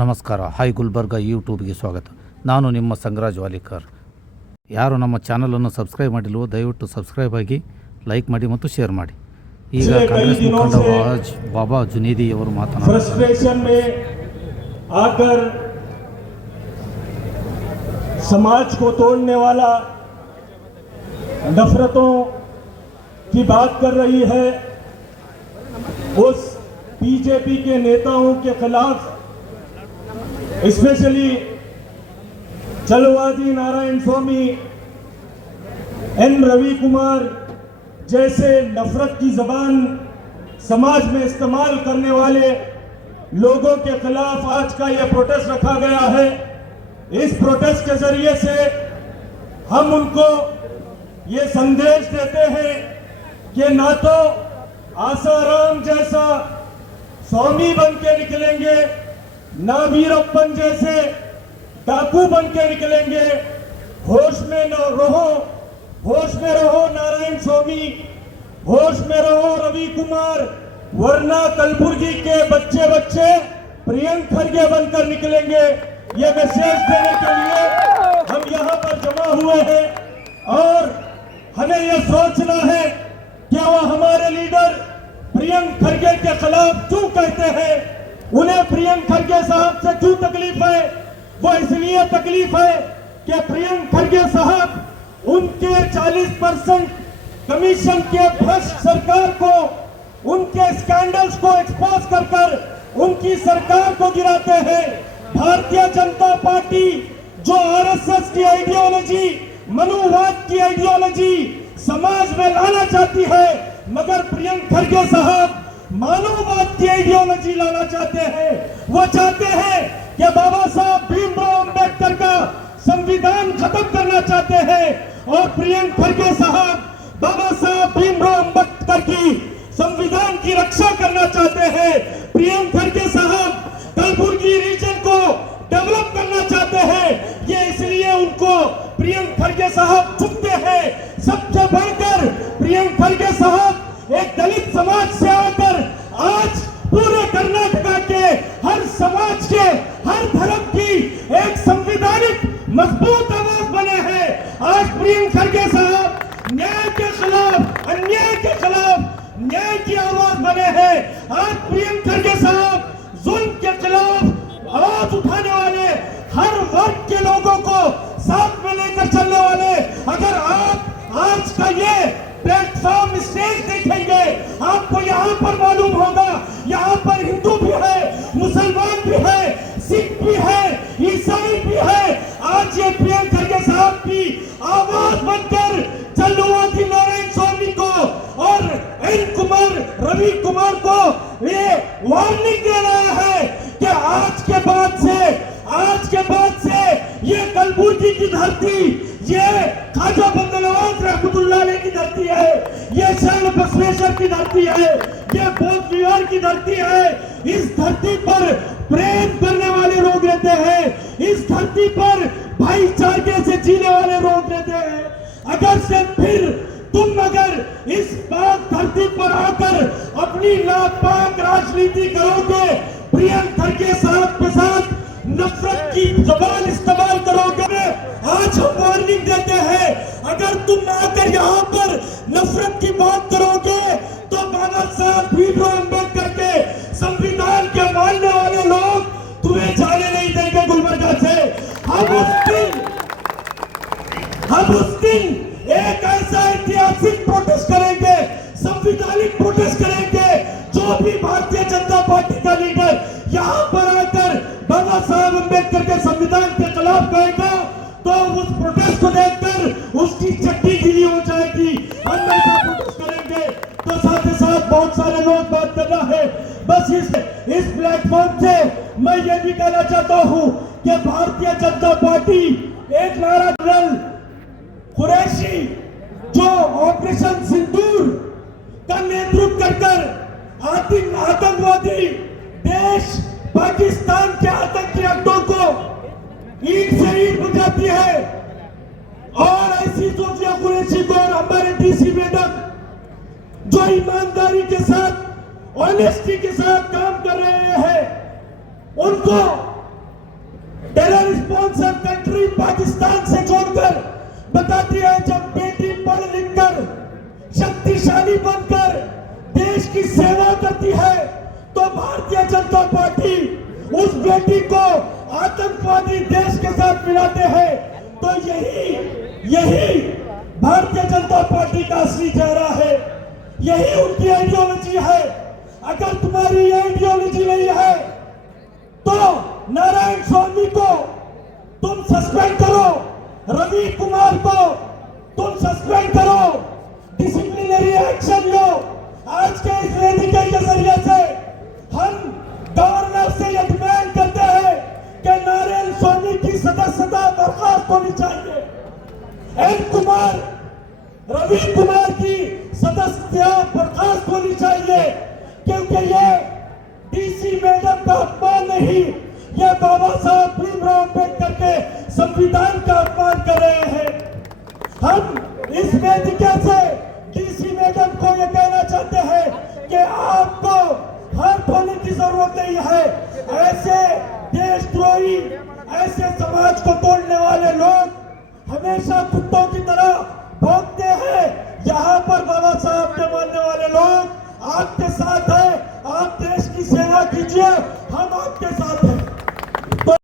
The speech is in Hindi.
ನಮಸ್ಕಾರ. ಹಾಯ್ ಗುಲ್ಬರ್ಗ ಯೂಟ್ಯೂಬ್ಗೆ ಸ್ವಾಗತ. ನಾನು ನಿಮ್ಮ ಸಂಗರಾಜ್ ವಾಲಿಕರ್. ಯಾರು ನಮ್ಮ ಚಾನಲನ್ನು ಸಬ್ಸ್ಕ್ರೈಬ್ ಮಾಡಿಲ್ವೋ ದಯವಿಟ್ಟು ಸಬ್ಸ್ಕ್ರೈಬ್ ಆಗಿ, ಲೈಕ್ ಮಾಡಿ ಮತ್ತು ಶೇರ್ ಮಾಡಿ. ಈಗ ಕಾಂಗ್ರೆಸ್ ಮುಖಂಡ ಬಾಬಾ ಜುನೇದಿ ಅವರು ಮಾತನಾಡುತ್ತಾರೆ. फ्रस्ट्रेशन में आकर समाज को तोड़ने वाला नफरतों की बात कर रही है, उस बीजेपी के नेताओं के खिलाफ, स्पेशली चलवादी नारायण स्वामी, एन रवि कुमार जैसे नफरत की जबान समाज में इस्तेमाल करने वाले लोगों के खिलाफ आज का यह प्रोटेस्ट रखा गया है। इस प्रोटेस्ट के जरिए से हम उनको ये संदेश देते हैं कि ना तो आसाराम जैसा स्वामी बन के निकलेंगे, ना वीरप्पन जैसे डाकू बन के निकलेंगे। होश में न रहो, होश में रहो नारायण स्वामी, होश में रहो रवि कुमार, वरना कलबुर्गी के बच्चे बच्चे प्रियंक खरगे बनकर निकलेंगे। ये मैसेज देने के लिए हम यहाँ पर जमा हुए हैं और हमें यह सोचना है कि वो हमारे लीडर प्रियंक खरगे के खिलाफ क्यों कहते हैं। उन्हें प्रियंक खरगे साहब से क्यों तकलीफ है? वो इसलिए तकलीफ है कि प्रियंक खरगे साहब उनके 40% कमीशन के भ्रष्ट सरकार को, उनके स्कैंडल्स को एक्सपोज कर उनकी सरकार को गिराते हैं। भारतीय जनता पार्टी जो आरएसएस की आइडियोलॉजी, मनुवाद की आइडियोलॉजी समाज में लाना चाहती है, मगर प्रियंक खरगे साहब मानववाद की आइडियोलॉजी लाना चाहते हैं। वो चाहते हैं कि बाबा साहब भीमराव अंबेडकर का संविधान खत्म करना चाहते हैं और प्रियंक खरगे साहब बाबा साहब भीमराव अंबेडकर की संविधान की रक्षा करना चाहते हैं। प्रियंक खरगे साहब कलबुर्गी रीजन को डेवलप करना चाहते हैं। ये इसलिए उनको प्रियंक खरगे साहब चुपते हैं। सबसे बढ़कर प्रियंक खरगे साहब एक दलित समाज से आकर आज पूरे कर्नाटका के हर समाज के, हर धर्म की एक संवैधानिक मजबूत आवाज बने हैं। आज प्रियंक खरगे साहब न्याय के खिलाफ, अन्याय के खिलाफ न्याय की आवाज बने हैं। आज प्रियंक खरगे साहब जुल्म के खिलाफ आवाज उठाने वाले, हर वर्ग के लोगों को साथ में लेकर चलने वाले। अगर आप आज का ये प्लेटफॉर्म स्टेज देखेंगे, आपको यहाँ पर मालूम होगा यहाँ पर हिंदू भी है, मुसलमान भी है, सिख भी है, ईसाई भी है। आज ये प्रियंक खरगे साहब की आवाज बनकर चलवादी नारायण स्वामी को और एन कुमार, रवि कुमार को ये वार्निंग दे रहा है कि आज के बाद से ये कलबुर्गी की धरती, ये खाजा बंदनवास रहमतुल्लाह अलैह की धरती है, ये शरण बसवेश्वर की धरती है, ये बौद्ध विहार की धरती है। इस धरती पर प्रेम करने वाले लोग रहते हैं, इस धरती पर भाईचारे से जीने वाले लोग रहते हैं। अगर से फिर तुम इस बात धरती पर आकर अपनी नापाक राजनीति करोगे, प्रियंक खरगे साहब के साथ नफरत की जुबान इस्तेमाल करोगे, आज हम वार्निंग देते हैं। अगर तुम आकर यहाँ पर नफरत की बात करोगे तो बाबा साहब भीमराव अंबेडकर के संविधान के मानने वाले लोग तुम्हें जाने नहीं देंगे गुलबर्गा से। हम उस दिन एक ऐसा ऐतिहासिक प्रोटेस्ट करेंगे, संवैधानिक प्रोटेस्ट करेंगे। जो भी भारतीय जनता पार्टी का लीडर यहाँ पर आकर बाबा साहब अंबेडकर के संविधान के खिलाफ कहेगा तो उस प्रोटेस्ट को देखकर उसकी चट्टी गीली हो जाएगी। हम ऐसा प्रोटेस्ट करेंगे तो साथ ही साथ बहुत सारे लोग बात करना है। बस इस प्लेटफॉर्म से मैं ये भी कहना चाहता हूँ कि भारतीय जनता पार्टी एक नारा कुरैशी जो ऑपरेशन सिंदूर का नेतृत्व कर आतंकवादी देश पाकिस्तान के आतंकी अड्डों को ईंट से ईंट बजाती है और ऐसी सोफिया कुरैशी को और हमारे डीसी मैडम जो ईमानदारी के साथ, ऑनेस्टी के साथ काम कर रहे हैं, उनको पाकिस्तान से जोड़कर बताती है, जब बेटी पढ़ लिख कर शक्तिशाली बनकर देश की सेवा करती है तो भारतीय जनता पार्टी उस बेटी को आतंकवादी देश के साथ मिलाते हैं। तो यही भारतीय जनता पार्टी का असली चेहरा है, यही उनकी आइडियोलॉजी है। अगर तुम्हारी आइडियोलॉजी नहीं है तो नारायण स्वामी को तुम सस्पेंड करो, रवि कुमार को तुम सस्पेंड करो, डिसिप्लिनरी एक्शन लो। आज के इस वेदिका के जरिए से हम गवर्नर से यह डिमांड करते हैं कि नारायण स्वामी की सदस्यता बर्खास्त होनी चाहिए। एन कुमार, रवि कुमार की सदस्यता बर्खास्त होनी चाहिए, क्योंकि ये डीसी मैडम का अपमान नहीं, ये बाबा साहब भीमराव अम्बेडकर के संविधान का अपमान कर रहे हैं। हम इस वेदिका से डीसी मैडम को ये कहना चाहते हैं कि आपको हाथ धोने की जरूरत नहीं है। ऐसे देशद्रोही, ऐसे समाज को तोड़ने वाले लोग हमेशा कुत्तों की तरह भौंकते हैं। यहाँ पर बाबा साहब के मानने वाले लोग आपके साथ